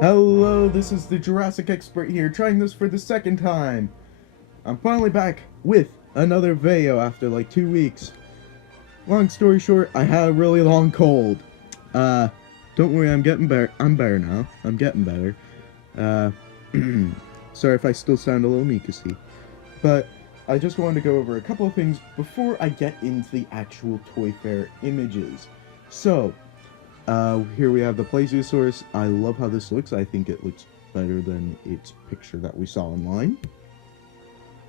Hello, this is the Jurassic expert here, trying this for the second time. I'm finally back with another video after like 2 weeks. Long story short, I had a really long cold. Don't worry, I'm getting better. I'm better now. I'm getting better. Sorry if I still sound a little mucusy. But I just wanted to go over a couple of things before I get into the actual Toy Fair images. So, here we have the Plesiosaurus. I love how this looks. I think it looks better than its picture that we saw online.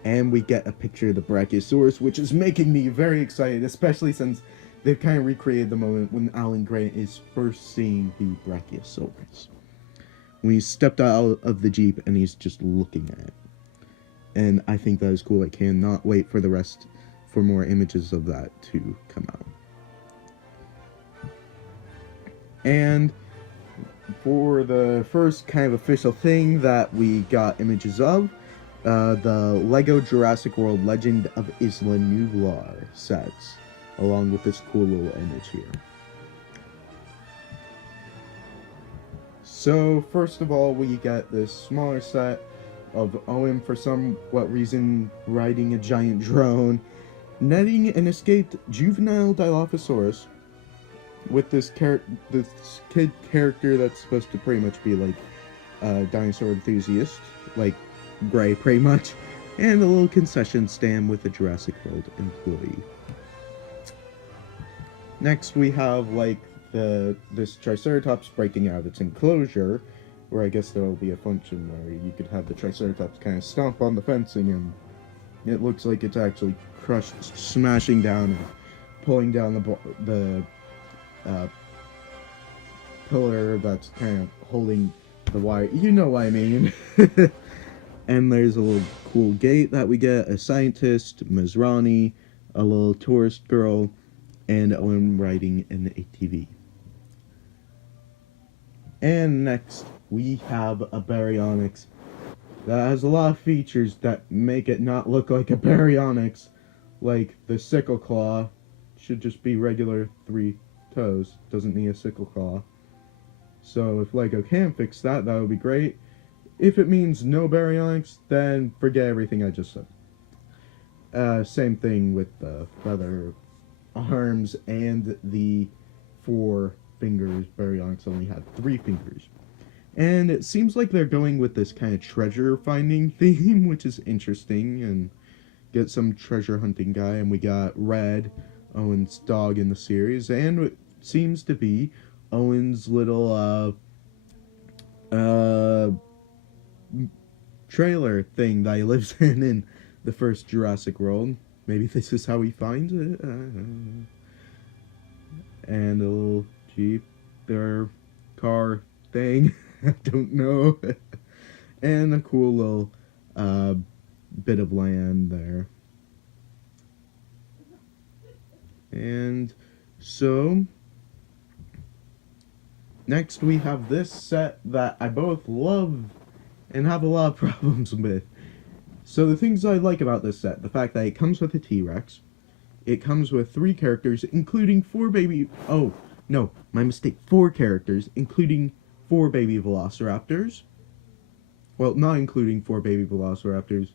And we get a picture of the Brachiosaurus, which is making me very excited, especially since they've kind of recreated the moment when Alan Grant is first seeing the Brachiosaurus. When he stepped out of the Jeep and he's just looking at it. And I think that is cool. I cannot wait for for more images of that to come out. And for the first kind of official thing that we got images of, the Lego Jurassic World Legend of Isla Nublar sets, along with this cool little image here. So first of all, we get this smaller set of Owen, for somewhat reason, riding a giant drone, netting an escaped juvenile Dilophosaurus, with this kid character that's supposed to pretty much be like a dinosaur enthusiast, like Gray pretty much, and a little concession stand with a Jurassic World employee. Next we have like this Triceratops breaking out of its enclosure, where I guess there will be a function where you could have the Triceratops kind of stomp on the fencing, and it looks like it's actually smashing down and pulling down the pillar that's kind of holding the wire. You know what I mean. And there's a little cool gate that we get, a scientist, Masrani, a little tourist girl, and Owen riding an ATV. And next, we have a Baryonyx that has a lot of features that make it not look like a Baryonyx, like the sickle claw should just be regular 3 toes, doesn't need a sickle claw. So if Lego can fix that, that would be great. If it means no Baryonyx, then forget everything I just said. Same thing with the feather arms and the 4 fingers. Baryonyx only had 3 fingers. And it seems like they're going with this kind of treasure finding theme, which is interesting, and get some treasure hunting guy. And we got Red, Owen's dog in the series, and it seems to be Owen's little trailer thing that he lives in the first Jurassic World. Maybe this is how he finds it. And a little Jeep, their car thing. I don't know. And a cool little bit of land there. And so next we have this set that I both love and have a lot of problems with. So the things I like about this set, the fact that it comes with a T-Rex, it comes with 3 characters, including 4 baby... Oh, no, my mistake. 4 characters, including 4 baby Velociraptors. Well, not including 4 baby Velociraptors.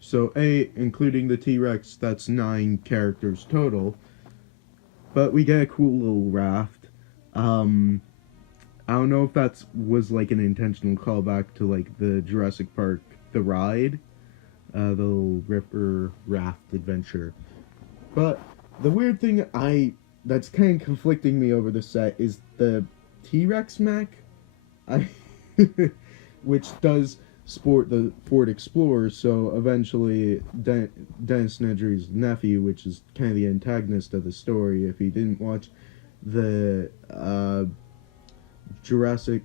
So 8, including the T-Rex, that's 9 characters total. But we get a cool little raft. I don't know if that was like an intentional callback to like the Jurassic Park, the ride, the little river raft adventure. But the weird thing that's kind of conflicting me over this set is the T-Rex mech, which does sport the Ford Explorer. So eventually, Dennis Nedry's nephew, which is kind of the antagonist of the story, if he didn't watch the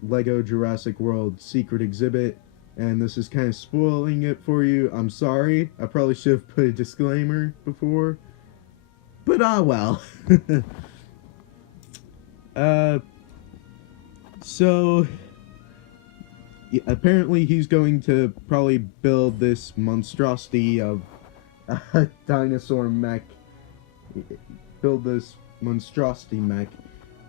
Lego Jurassic World secret exhibit, and this is kind of spoiling it for you. I'm sorry. I probably should have put a disclaimer before, but well. So apparently he's going to probably build this monstrosity of a dinosaur mech. Build this monstrosity mech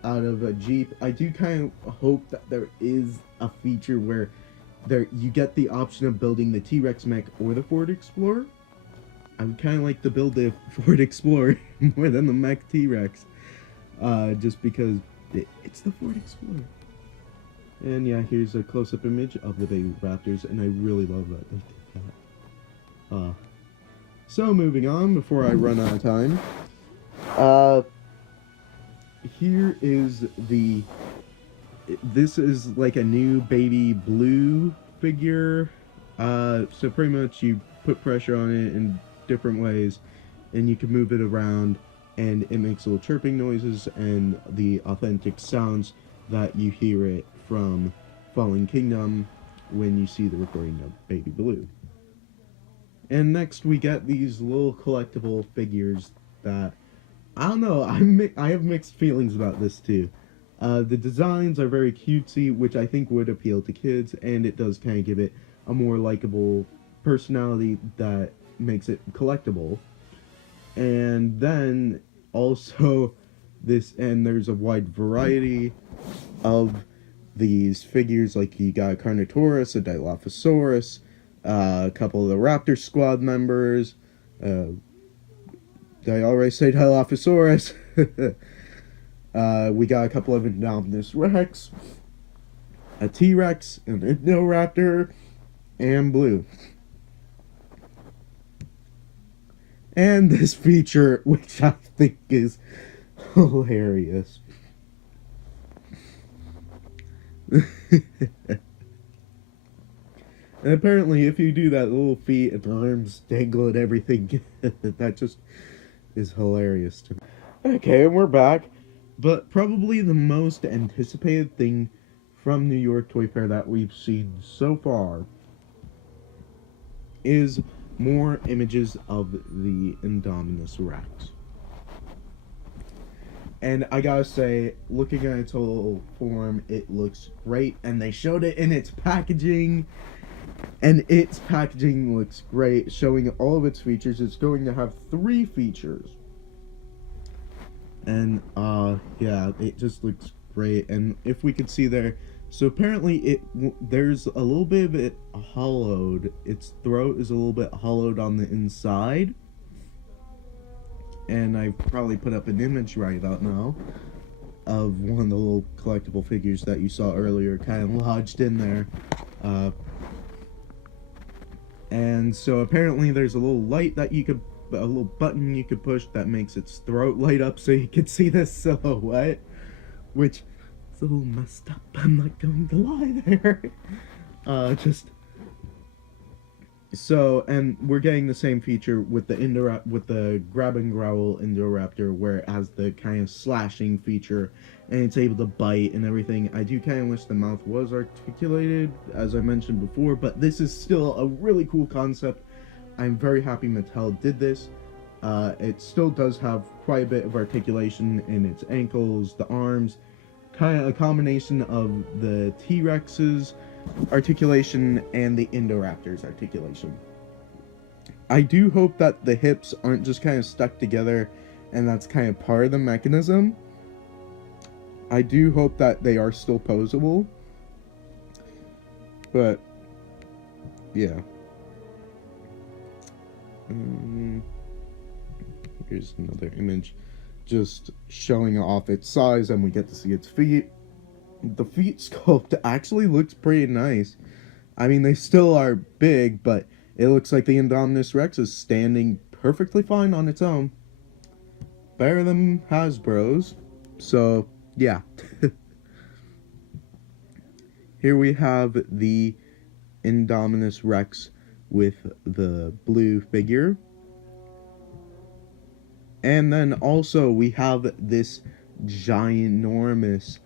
out of a Jeep. I do kind of hope that there is a feature where you get the option of building the T-Rex mech or the Ford Explorer. I would kind of like to build the Ford Explorer more than the mech T-Rex, just because it's the Ford Explorer. And yeah, here's a close-up image of the baby raptors, and I really love that they did that. So moving on before I run out of time. Here is this is like a new baby blue figure. So pretty much you put pressure on it in different ways, and you can move it around, and it makes little chirping noises and the authentic sounds that you hear it from Fallen Kingdom when you see the recording of Baby Blue. And next we get these little collectible figures that, I don't know, I have mixed feelings about this too. The designs are very cutesy, which I think would appeal to kids, and it does kind of give it a more likable personality that makes it collectible. And then also there's a wide variety of these figures, like you got a Carnotaurus, a Dilophosaurus, a couple of the Raptor squad members. Did I already say Dilophosaurus? We got a couple of Indominus Rex, a T-Rex, an Indoraptor, and Blue. And this feature, which I think is hilarious. And apparently, if you do that, little feet and arms dangle and everything, that just is hilarious to me. Okay, and we're back. But probably the most anticipated thing from New York Toy Fair that we've seen so far is more images of the Indominus Rex. And I gotta say, looking at its whole form, it looks great, and they showed it in its packaging, and its packaging looks great, showing all of its features. It's going to have 3 features. And, yeah, it just looks great. And if we could see there, so apparently there's a little bit of it hollowed. Its throat is a little bit hollowed on the inside. And I probably put up an image right about now of one of the little collectible figures that you saw earlier, kind of lodged in there. And so apparently there's a little light that a little button you could push that makes its throat light up so you can see the silhouette, which is a little messed up. I'm not going to lie there. So, and we're getting the same feature with the grab and growl Indoraptor, where it has the kind of slashing feature, and it's able to bite and everything. I do kind of wish the mouth was articulated, as I mentioned before, but this is still a really cool concept. I'm very happy Mattel did this. It still does have quite a bit of articulation in its ankles, the arms, kind of a combination of the T-Rex's articulation and the Indoraptor's articulation. I do hope that the hips aren't just kind of stuck together and that's kind of part of the mechanism. I do hope that they are still posable. But, yeah. Here's another image just showing off its size, and we get to see its feet. The feet sculpt actually looks pretty nice. I mean, they still are big, but it looks like the Indominus Rex is standing perfectly fine on its own. Better than Hasbro's. So, yeah. Here we have the Indominus Rex with the blue figure. And then also we have this ginormous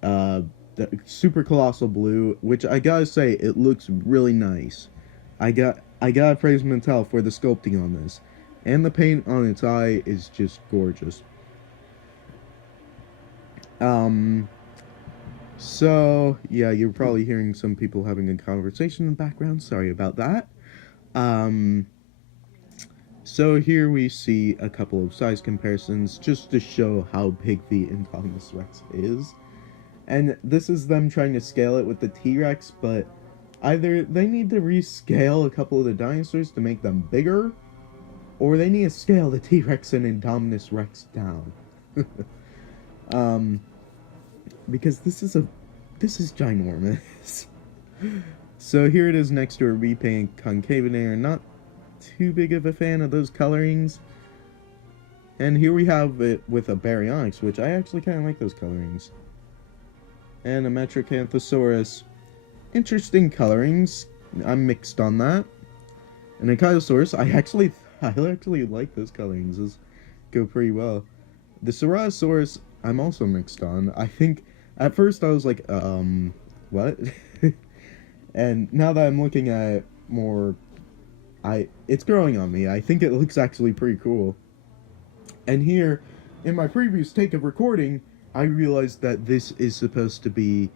the super colossal blue, which I gotta say, it looks really nice. I gotta praise Mattel for the sculpting on this, and the paint on its eye is just gorgeous. So yeah, you're probably hearing some people having a conversation in the background. Sorry about that. So here we see a couple of size comparisons just to show how big the Indominus Rex is. And this is them trying to scale it with the T-Rex, but either they need to rescale a couple of the dinosaurs to make them bigger, or they need to scale the T-Rex and Indominus Rex down. Because this is ginormous. So here it is next to a repaint Concavinator. Not too big of a fan of those colorings. And here we have it with a Baryonyx, which I actually kind of like those colorings. And a Metracanthosaurus. Interesting colorings. I'm mixed on that. And a Chilosaurus. I actually like those colorings. Those go pretty well. The Ceratosaurus, I'm also mixed on. I think at first I was like, what? And now that I'm looking at it more, it's growing on me. I think it looks actually pretty cool. And here, in my previous take of recording, I realized that this is supposed to be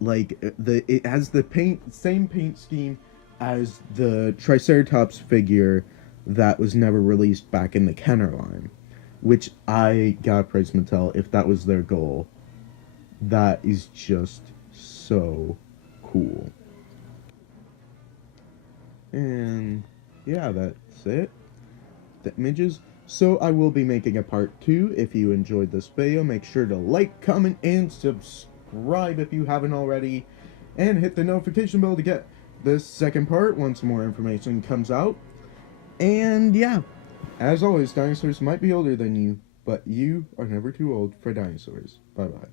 like it has the same paint scheme as the Triceratops figure that was never released back in the Kenner line, which I gotta praise Mattel if that was their goal. That is just so cool. And yeah, that's it. The images. So I will be making a part 2. If you enjoyed this video, make sure to like, comment, and subscribe if you haven't already. And hit the notification bell to get the second part once more information comes out. And yeah, as always, dinosaurs might be older than you, but you are never too old for dinosaurs. Bye-bye.